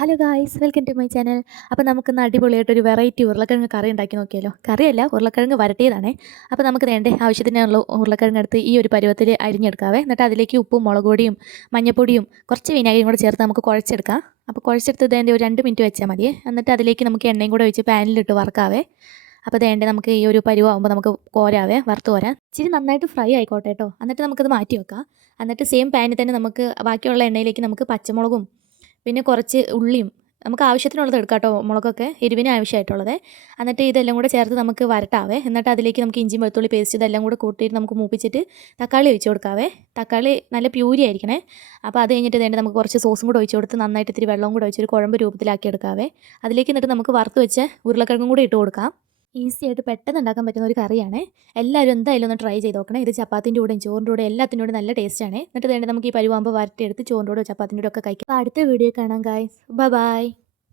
Hello guys welcome to my channel. അപ്പോൾ നമുക്കിന്ന് അടിപൊളിയായിട്ടൊരു variety ഉരുളക്കിഴങ്ങ് കറി ഉണ്ടാക്കി നോക്കിയാലോ. കറിയല്ല, ഉരുളക്കിഴങ്ങ് വരട്ടിയതാണേ. അപ്പോൾ നമുക്ക് വേണ്ടേ ആവശ്യത്തിനുള്ള ഉരുളക്കിഴങ്ങ് എടുത്ത് ഈ ഒരു പരുവത്തിൽ അരിഞ്ഞെടുക്കാവേ. എന്നിട്ട് അതിലേക്ക് ഉപ്പും മുളക് പൊടിയും മഞ്ഞപ്പൊടിയും കുറച്ച് വിനാഗിരിയും കൂടെ ചേർത്ത് നമുക്ക് കുഴച്ചെടുക്കാം. അപ്പോൾ കുഴച്ചെടുത്ത് ഇതിൻ്റെ ഒരു 2 മിനിറ്റ് വെച്ചാൽ മതി. എന്നിട്ട് അതിലേക്ക് നമുക്ക് എണ്ണയും കൂടെ ഒഴിച്ച് പാനിലിട്ട് വറക്കാവേ. അപ്പോൾ വേണ്ടേ നമുക്ക് ഈ ഒരു പരുവാകുമ്പോൾ നമുക്ക് കോരാവേ, വറുത്ത് കോരാം. ഇച്ചിരി നന്നായിട്ട് ഫ്രൈ ആയിക്കോട്ടെ കേട്ടോ. എന്നിട്ട് നമുക്കത് മാറ്റി വെക്കാം. എന്നിട്ട് സെയിം പാനിൽ തന്നെ നമുക്ക് ബാക്കിയുള്ള എണ്ണയിലേക്ക് നമുക്ക് പച്ചമുളകും പിന്നെ കുറച്ച് ഉള്ളിയും നമുക്ക് ആവശ്യത്തിനുള്ളത് എടുക്കാം കേട്ടോ. മുളകൊക്കെ എരിവിന് ആവശ്യമായിട്ടുള്ളത്. എന്നിട്ട് ഇതെല്ലാം കൂടെ ചേർത്ത് നമുക്ക് വരട്ടാവേ. എന്നിട്ട് അതിലേക്ക് നമുക്ക് ഇഞ്ചി വെളുത്തുള്ളി പേസ്റ്റ് ഇതെല്ലാം കൂടെ കൂട്ടിയിട്ട് നമുക്ക് മൂപ്പിച്ചിട്ട് തക്കാളി ഒഴിച്ച് കൊടുക്കാവേ. തക്കാളി നല്ല പ്യൂരി ആയിരിക്കണേ. അപ്പോൾ അത് കഴിഞ്ഞിട്ട് വേണ്ടി നമുക്ക് കുറച്ച് സോസും കൂടെ ഒഴിച്ച് കൊടുത്ത് നന്നായിട്ട് ഇത്തിരി വെള്ളം കൂടെ ഒഴിച്ചൊരു കുഴമ്പ് രൂപത്തിലാക്കി എടുക്കാവേ. അതിലേക്ക് എന്നിട്ട് നമുക്ക് വറുത്ത് വെച്ച് ഉരുളക്കിഴങ്ങും കൂടി ഇട്ട് കൊടുക്കാം. ഈസി ആയിട്ട് പെട്ടെന്ന് ഉണ്ടാക്കാൻ പറ്റുന്ന ഒരു കറിയാണ്. എല്ലാവരും എന്തായാലും ഒന്ന് ട്രൈ ചെയ്ത് നോക്കണം. ഇത് ചപ്പാത്തിൻ്റെ കൂടെയും ചോറിൻ്റെ കൂടെ എല്ലാത്തിൻ്റെ കൂടെ നല്ല ടേസ്റ്റാണ്. എന്നിട്ട് വേണ്ടി നമുക്ക് ഈ പരുവാകുമ്പോൾ വരട്ടിയെടുത്ത് ചോറിൻ്റെ കൂടെ ചപ്പാത്തിൻ്റെ കൂടെ ഒക്കെ കഴിക്കാം. അപ്പോൾ അടുത്ത വീഡിയോ കാണാം ഗായ്സ്. ബൈ.